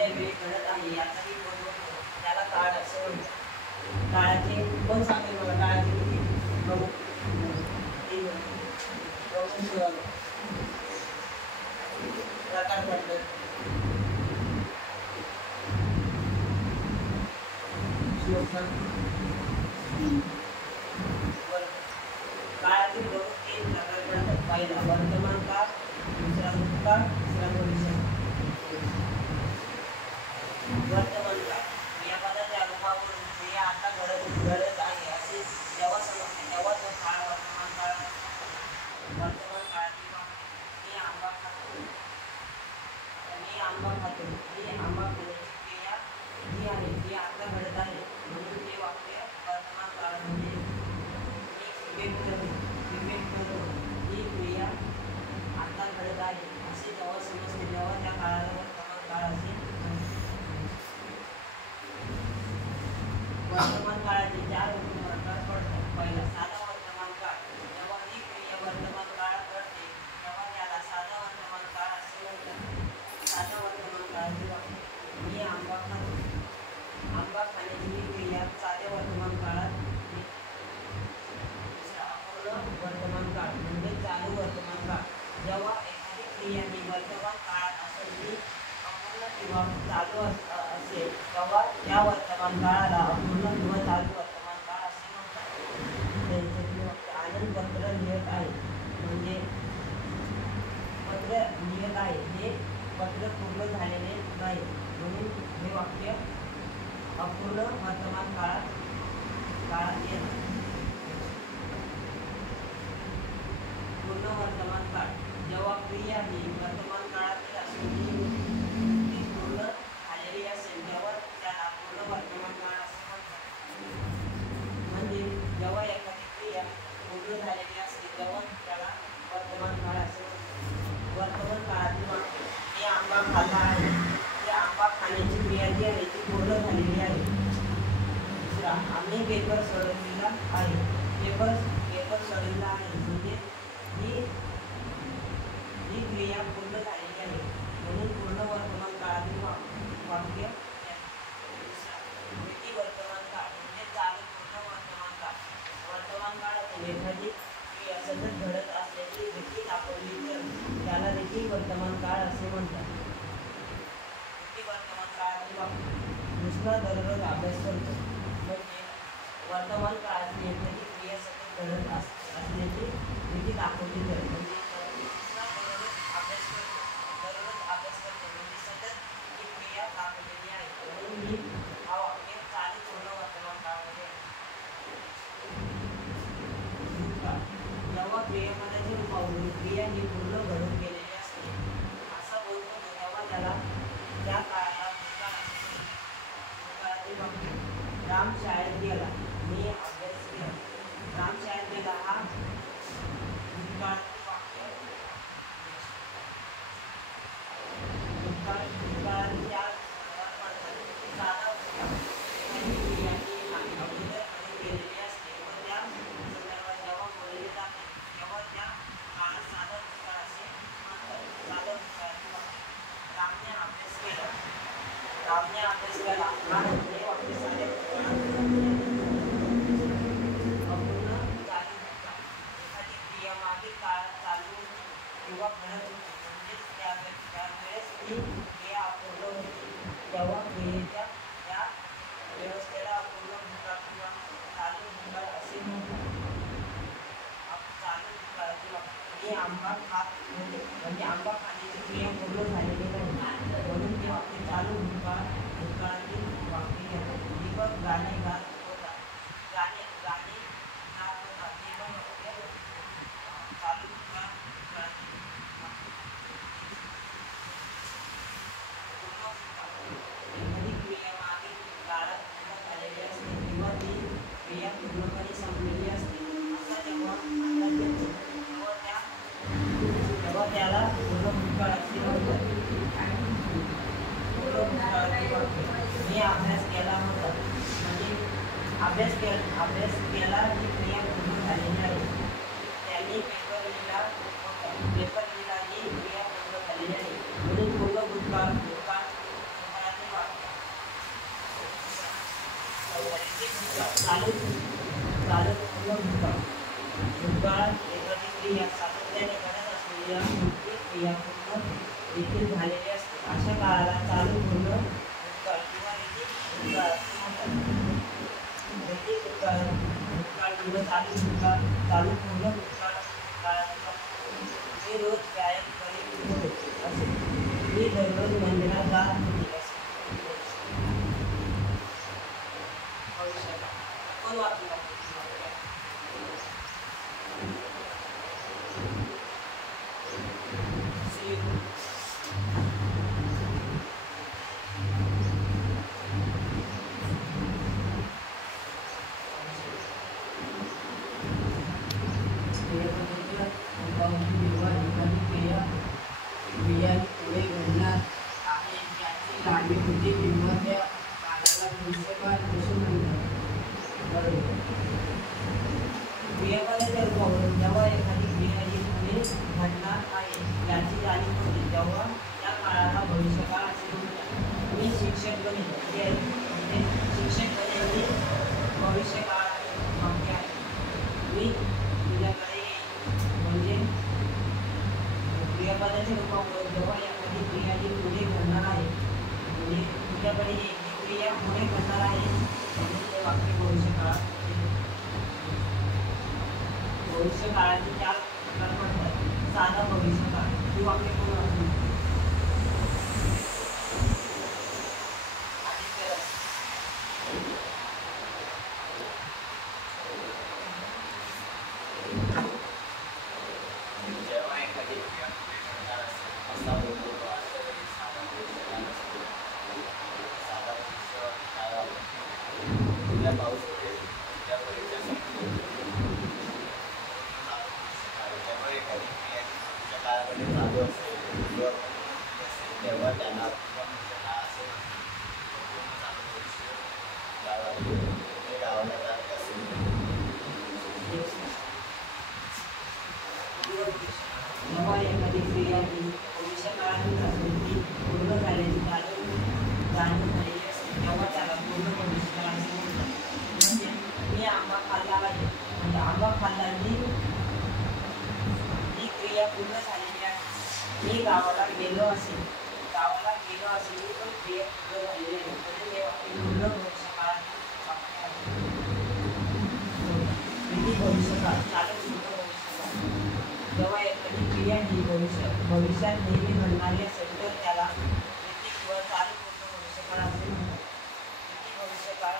कोणत्या वेळी घडत आहे याचाही बोध होतो, त्याला काळ असे म्हणतात. काळाचे कोण सांगेल मला काळाचे किती प्रमुख प्रकार पडतात? काळातील प्रमुख 3 प्रकार पडतात. पहिला वर्तमान काळ, दुसरा भूतकाळ, तिसरा भविष्य. वर्तमान काळ या पदाच्या रूपावरून क्रिया आता घडत आहे असे जेव्हा समजते तेव्हा तो काळ वर्तमान काळ असतो. वर्तमान काळातील वाक्य मी आंबा खातो, मी आंबा खातो, ही आंबा खाण्याची क्रिया जी आहे ती आता घडत आहे म्हणून ते वाक्य वर्तमान काळामध्ये. मी क्रिकेट करतो, ही क्रिया आता घडत आहे असे जेव्हा समजते तेव्हा त्या काळाला वर्तमान काळ असे म्हणतात. वर्तमान काळाचे 4 प्रकार पडतात. पहिला साधा वर्तमान काळ, जेव्हा ही क्रिया वर्तमान काळात घडते तेव्हा त्याला साधा वर्तमान काळ असे म्हणतात. साधा वर्तमान काळाचे वाक्य मी आंबा खातो, आंबा खाण्याची ही क्रिया साध्या वर्तमान काळात. अपूर्ण वर्तमान काळ म्हणजे चालू वर्तमान काळ, जेव्हा एखादी क्रिया ही वर्तमान काळात असेल ती अपूर्ण किंवा चालू असेल तेव्हा त्या वर्तमान काळाला अपूर्ण किंवा चालू वर्तमान काळ असे म्हणतात. आनंद पत्र लिहित आहे म्हणजे पत्र लिहित आहे हे पत्र पूर्ण झालेले नाही म्हणून हे वाक्य अपूर्ण वर्तमान काळात येतात. पूर्ण वर्तमान काळ जेव्हा क्रिया ही वर्तमान काळातील असून ती पूर्ण झालेली असेल तेव्हा त्याला पूर्ण वर्तमान काळ असे म्हणतात. म्हणजे जेव्हा एखादी क्रिया पूर्ण झालेली असते तेव्हा त्याला वर्तमान काळ असे म्हणतात. वर्तमान काळातील वाक्य मी आंबा खाल्ला आहे, त्या आंबा खाण्याची क्रिया जी आहे ती पूर्ण झालेली आहे. दुसरा आम्ही पेपर सोडवलेला आहे, पेपर सोडवला आहे म्हणजे ही क्रिया पूर्ण झालेली आहे म्हणून पूर्ण वर्तमान काळातील वाक्य. वृत्ती वर्तमान काळ म्हणजे चालू पूर्ण वर्तमान काळ. वर्तमान काळात एखादी क्रिया सतत घडत असल्याची वृत्ती दाखवली तर त्याला वृत्ती वर्तमान काळ असे म्हणतात. वृत्ती वर्तमान काळातील वाक्य कृष्णा दररोज अभ्यास करतो म्हणजे वर्तमान काळातील एखादी क्रिया सतत घडत असल्याची वृत्ती दाखवली तर म्हणजे कृष्णा दररोज अभ्यास करतो म्हणजे सतत ही क्रिया दाखवलेली आहे म्हणून ही हा वाक्य चालू पूर्ण वर्तमान काळामध्ये आहे. जेव्हा क्रियापदाची रूपावरून क्रिया ही पूर्ण घडून गेलेली असते असा बोध होतो तेव्हा त्याला त्या काळाला भूतकाळ असे म्हणतात. भूतकाळातील वाक्य राम शाळेत गेला, मी अभ्यास केला. राम शाळेत गेला हा भूतकाळातील वाक्य. भूतकाळातील 4 प्रकार पडतात. साधा भूतकाळ एखादी क्रिया ही अगोदर केलेली असते व त्या संदर्भात जेव्हा बोलले जाते तेव्हा त्या काळात साधा भूतकाळ असे म्हणतात. साधा भूतकाळातील वाक्य रामने अभ्यास केला, रामने अभ्यास केला हा हे वाक्य साध्या भूतकाळात. अपूर्ण चालू भूतकाळ एखादी क्रिया मागील काळात चालू किंवा घडत होती म्हणजेच त्यावेळेस ती क्रिया अपूर्ण होती तेव्हा क्रियेच्या या व्यवस्थेला अपूर्ण भूतकाळ किंवा चालू भूतकाळ असे म्हणतात. चालू भूतकाळाची वाक्य मी आंबा खात होते म्हणजे आंबा खाण्याची क्रिया पूर्ण झालेली नाही म्हणून ते वाक्य चालू भूतकाळातील वाक्य घेतात. दीपक गाणे गात होता, गाणे गात होता हे पण वाक्य चालू भूतकाळातील वाक्य. पूर्ण भूतकाळ एखादी क्रिया मागील काळात पूर्ण झालेली असते किंवा ती क्रिया पूर्णपणे संपलेली असते असा जेव्हा अंदाज येतो तेव्हा त्याला पूर्ण भूतकाळ असे म्हणतात. पूर्ण भूतकाळातील वाक्य मी अभ्यास केला होता म्हणजे अभ्यास केला ही क्रिया पूर्ण झालेली आहे. त्यांनी पेपर लिहिला होता, पेपर लिहिला ही क्रिया पूर्ण झालेली आहे म्हणून पूर्ण भूतकाळातील चालू चालू पूर्ण भूतकाळ भूतकाळ एखादी क्रिया सातत्याने घडत असलेली कोणती क्रिया पूर्ण देखील झालेली असते अशा काळाला चालू पूर्ण भूतकाळ किंवा भूतकाळ असे म्हणतात. भूतकाळ किंवा चालू भूतकाळ चालू पूर्ण भूतकाळ काळाचा मी रोज व्यायाम करीत होतो असे मी दररोज मंदिरात जात होते असे भविष्यात कोण वाचू पुढे घडणार आहे याची लांबी होती किंवा त्या काळाला भविष्यकाळ असे म्हणतात. बरोबर. क्रियापदाच्या रूपावरून जेव्हा एखादी क्रिया ही पुढे घडणार आहे याची जाणीव होते तेव्हा त्या काळाला भविष्यकाळ असे म्हणतात. मी शिक्षक बनेन शिक्षक बनेन भविष्यकाळ वाक्य आहे. मी तुझ्याकडे येईन म्हणजे क्रियापदाच्या रूपावरून जेव्हा एखादी क्रिया ही पुढे घडणार आहे म्हणजे तुझ्याकडे एक क्रिया पुढे घडणार आहे म्हणजे ते वाक्य भविष्यकाळात भविष्यकाळाचे 4 प्रकार पडतात. साधा भविष्यकाळ ही वाक्य कोण वाचू जेव्हा एखादी क्रिया ही भविष्यकाळातील असेल ती पूर्ण झाल्याची जाणीव झालेली असते तेव्हा त्याला पूर्ण भविष्यकाळ असे म्हणतात. म्हणजे मी आंबा खाल्ला आहे म्हणजे आंबा खाल्ला ही क्रिया पूर्ण झालेली आहे. मी गावाला गेलो असेल ही पण क्रिया पूर्ण झालेली आहे म्हणजे हे वाक्य पूर्ण भविष्यकाळातील वाक्य आहे. भविष्यकाळ चालू पूर्ण भविष्यकाळ जेव्हा एखादी क्रिया ही भविष्यात नेहमी घडणारी असेल तर त्याला किंवा चालू पूर्ण भविष्यकाळ असे म्हणतात. भविष्यकाळ